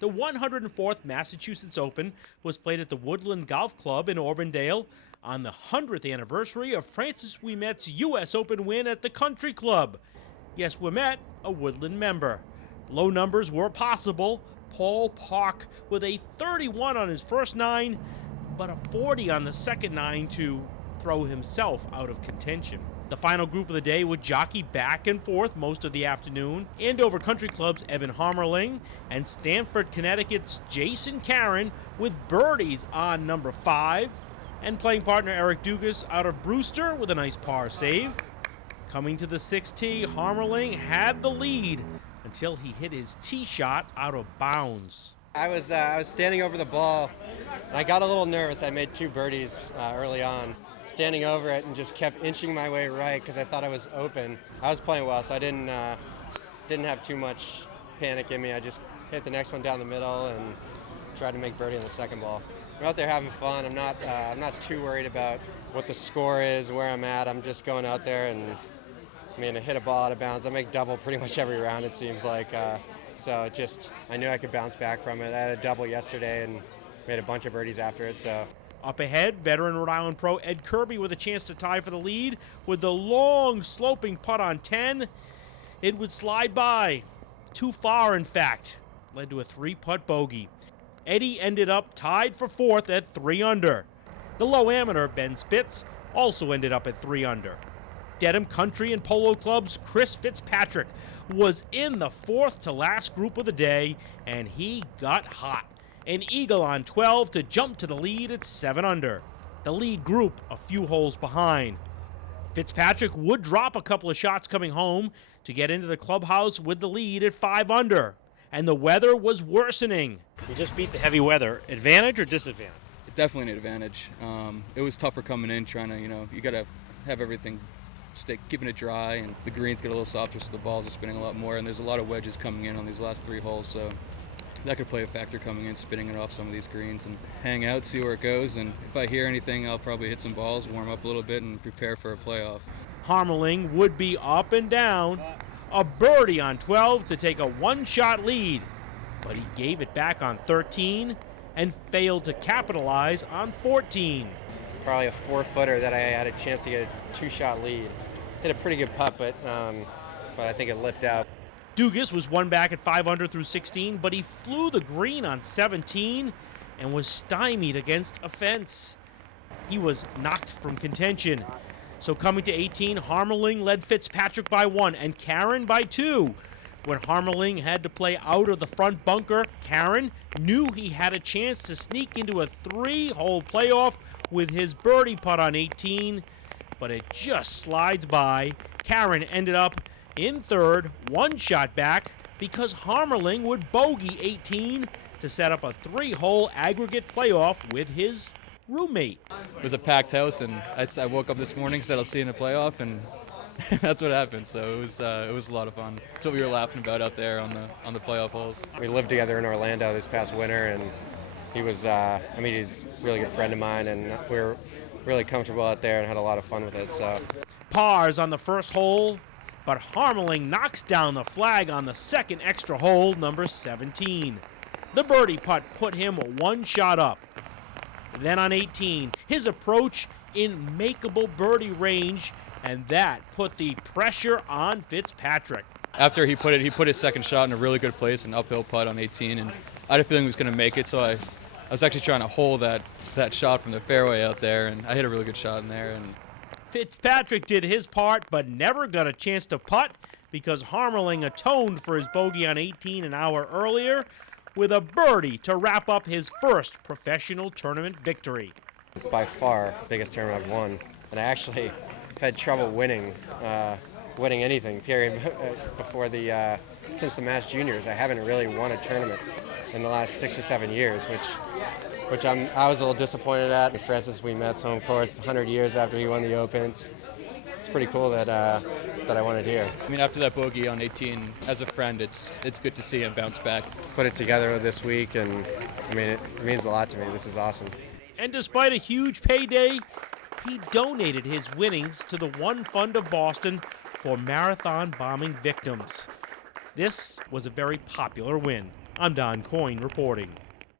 The 104th Massachusetts Open was played at the Woodland Golf Club in Auburndale on the 100th anniversary of Francis Ouimet's U.S. Open win at the Country Club. Yes, Ouimet, a Woodland member. Low numbers were possible. Paul Park with a 31 on his first 9, but a 40 on the second 9 to throw himself out of contention. The final group of the day would jockey back and forth most of the afternoon. Andover Country Club's Evan Harmerling and Stamford, Connecticut's Jason Caron with birdies on number 5. And playing partner Eric Dugas out of Brewster with a nice par save. Coming to the 6th tee, Harmerling had the lead until he hit his tee shot out of bounds. I was standing over the ball, and I got a little nervous. I made 2 birdies early on, standing over it, and just kept inching my way right because I thought I was open. I was playing well, so I didn't have too much panic in me. I just hit the next one down the middle and tried to make birdie on the second ball. I'm out there having fun. I'm not too worried about what the score is, where I'm at. I'm just going out there and I hit a ball out of bounds. I make double pretty much every round, it seems like. So I knew I could bounce back from it. I had a double yesterday and made a bunch of birdies after it. So up ahead, veteran Rhode Island pro Ed Kirby with a chance to tie for the lead with the long sloping putt on 10. It would slide by. Too far, in fact. Led to a 3-putt bogey. Eddie ended up tied for 4th at 3 under. The low amateur, Ben Spitz, also ended up at 3 under. Dedham Country and Polo Club's Chris Fitzpatrick was in the 4th to last group of the day, and he got hot. An eagle on 12 to jump to the lead at 7 under. The lead group a few holes behind. Fitzpatrick would drop a couple of shots coming home to get into the clubhouse with the lead at 5 under. And the weather was worsening. You just beat the heavy weather. Advantage or disadvantage? Definitely an advantage. It was tougher coming in, trying to, you got to have everything keeping it dry, and the greens get a little softer, so the balls are spinning a lot more, and there's a lot of wedges coming in on these last 3 holes, so that could play a factor coming in, spinning it off some of these greens, and hang out, see where it goes, and if I hear anything, I'll probably hit some balls, warm up a little bit, and prepare for a playoff. Harmerling would be up and down. A birdie on 12 to take a 1-shot lead, but he gave it back on 13 and failed to capitalize on 14. Probably a 4-footer that I had a chance to get a 2-shot lead. Hit a pretty good putt, but I think it lipped out. Dugas was 1 back at 5 under through 16, but he flew the green on 17 and was stymied against a fence. He was knocked from contention. So coming to 18, Harmerling led Fitzpatrick by 1 and Caron by 2. When Harmerling had to play out of the front bunker, Caron knew he had a chance to sneak into a 3-hole playoff with his birdie putt on 18, but it just slides by. Caron ended up in 3rd, 1 shot back, because Harmerling would bogey 18 to set up a 3-hole aggregate playoff with his roommate. It was a packed house, and I woke up this morning, said I'll see you in the playoff, and that's what happened. So it was a lot of fun. That's what we were laughing about out there on the playoff holes. We lived together in Orlando this past winter, and he was, he's a really good friend of mine, and we were really comfortable out there and had a lot of fun with it. So Pars on the first hole, but Harmerling knocks down the flag on the second extra hole, number 17. The birdie putt put him 1 shot up. Then on 18, his approach in makeable birdie range, and that put the pressure on Fitzpatrick. After he put his second shot in a really good place, an uphill putt on 18, and I had a feeling he was going to make it, so I was actually trying to hold that shot from the fairway out there, and I hit a really good shot in there. And Fitzpatrick did his part, but never got a chance to putt because Harmerling atoned for his bogey on 18 an hour earlier with a birdie to wrap up his first professional tournament victory. By far, biggest tournament I've won, and I actually had trouble winning anything. Period. Before since the Mass Juniors, I haven't really won a tournament in the last 6 or 7 years, which I was a little disappointed at. And Francis Ouimet's home course, 100 years after he won the Opens. It's pretty cool that I won it here. After that bogey on 18, as a friend, it's good to see him bounce back. Put it together this week, and it means a lot to me. This is awesome. And despite a huge payday, he donated his winnings to the One Fund of Boston for marathon bombing victims. This was a very popular win. I'm Don Coyne reporting.